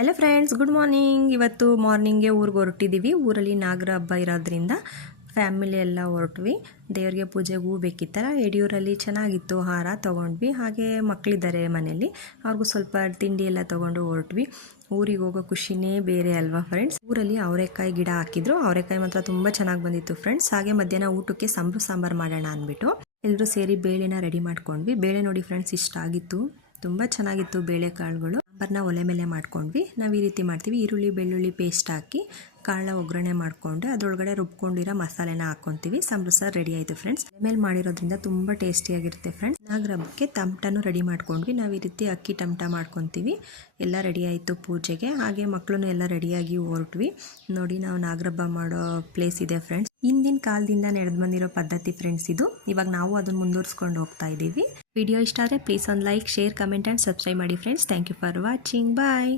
Hello friends, good morning. ಇವತ್ತು ಮಾರ್ನಿಂಗ್ಗೆ ಊರಿಗೆ ಹೊರಟಿದ್ದೀವಿ. ಊರಲ್ಲಿ ನಾಗರ ಹಬ್ಬ ಇರೋದ್ರಿಂದ ಫ್ಯಾಮಿಲಿ ಎಲ್ಲ ಹೊರಟ್ವಿ. ದೇವರಿಗೆ ಪೂಜೆಗೆ ಹೂ ಬೇಕಿತ್ತಲ್ಲ, ಯಡಿಯೂರಲ್ಲಿ ಚೆನ್ನಾಗಿತ್ತು, ಹಾರ ತೊಗೊಂಡ್ವಿ. ಹಾಗೆ ಮಕ್ಕಳಿದ್ದಾರೆ ಮನೇಲಿ, ಅವ್ರಿಗೂ ಸ್ವಲ್ಪ ತಿಂಡಿ ಎಲ್ಲ ತೊಗೊಂಡು ಹೊರಟ್ವಿ. ಊರಿಗೆ ಹೋಗೋ ಖುಷಿನೇ ಬೇರೆ ಅಲ್ವಾ ಫ್ರೆಂಡ್ಸ್. ಊರಲ್ಲಿ ಅವರೆಕಾಯಿ ಗಿಡ ಹಾಕಿದ್ರು, ಅವರೆಕಾಯಿ ಮಾತ್ರ ತುಂಬ ಚೆನ್ನಾಗಿ ಬಂದಿತ್ತು ಫ್ರೆಂಡ್ಸ್. ಹಾಗೆ ಮಧ್ಯಾಹ್ನ ಊಟಕ್ಕೆ ಸಾಂಬಾರು ಮಾಡೋಣ ಅಂದ್ಬಿಟ್ಟು ಎಲ್ಲರೂ ಸೇರಿ ಬೇಳೆನ ರೆಡಿ ಮಾಡ್ಕೊಂಡ್ವಿ. ಬೇಳೆ ನೋಡಿ ಫ್ರೆಂಡ್ಸ್, ಇಷ್ಟ ಆಗಿತ್ತು, ತುಂಬ ಚೆನ್ನಾಗಿತ್ತು ಬೇಳೆಕಾಳುಗಳು. ಸಾಂಬಾರನ್ನ ಒಲೆ ಮೇಲೆ ಮಾಡ್ಕೊಂಡ್ವಿ. ನಾವು ಈ ರೀತಿ ಮಾಡ್ತೀವಿ, ಈರುಳ್ಳಿ ಬೆಳ್ಳುಳ್ಳಿ ಪೇಸ್ಟ್ ಹಾಕಿ ಕಾಳನ್ನ ಒಗ್ಗರಣೆ ಮಾಡಿಕೊಂಡು ಅದರೊಳಗಡೆ ರುಬ್ಕೊಂಡಿರೋ ಮಸಾಲೆನ ಹಾಕ್ಕೊತೀವಿ. ಸಾಂಬಾರು ರೆಡಿ ಆಯಿತು ಫ್ರೆಂಡ್ಸ್. ಮೇಲೆ ಮಾಡಿರೋದ್ರಿಂದ ತುಂಬ ಟೇಸ್ಟಿಯಾಗಿರುತ್ತೆ ಫ್ರೆಂಡ್ಸ್. ನಾಗರ ಹಬ್ಬಕ್ಕೆ ಟಮಟನೂ ರೆಡಿ ಮಾಡ್ಕೊಂಡ್ವಿ. ನಾವು ಈ ರೀತಿ ಅಕ್ಕಿ ಟಮಟ ಮಾಡ್ಕೊತೀವಿ. ಎಲ್ಲ ರೆಡಿ ಆಯಿತು ಪೂಜೆಗೆ. ಹಾಗೆ ಮಕ್ಕಳು ಎಲ್ಲ ರೆಡಿಯಾಗಿ ಹೊರಟ್ವಿ. ನೋಡಿ, ನಾವು ನಾಗರ ಹಬ್ಬ ಮಾಡೋ ಪ್ಲೇಸ್ ಇದೆ ಫ್ರೆಂಡ್ಸ್. ಹಿಂದಿನ ಕಾಲದಿಂದ ನಡೆದು ಬಂದಿರೋ ಪದ್ಧತಿ ಫ್ರೆಂಡ್ಸ್ ಇದು. ಇವಾಗ ನಾವು ಅದನ್ನು ಮುಂದುವರಿಸ್ಕೊಂಡು ಹೋಗ್ತಾ ಇದ್ದೀವಿ. ವಿಡಿಯೋ ಇಷ್ಟ ಆದರೆ ಪ್ಲೀಸ್ ಒಂದು like, share, comment and subscribe ಮಾಡಿ friends. Thank you for watching. Bye.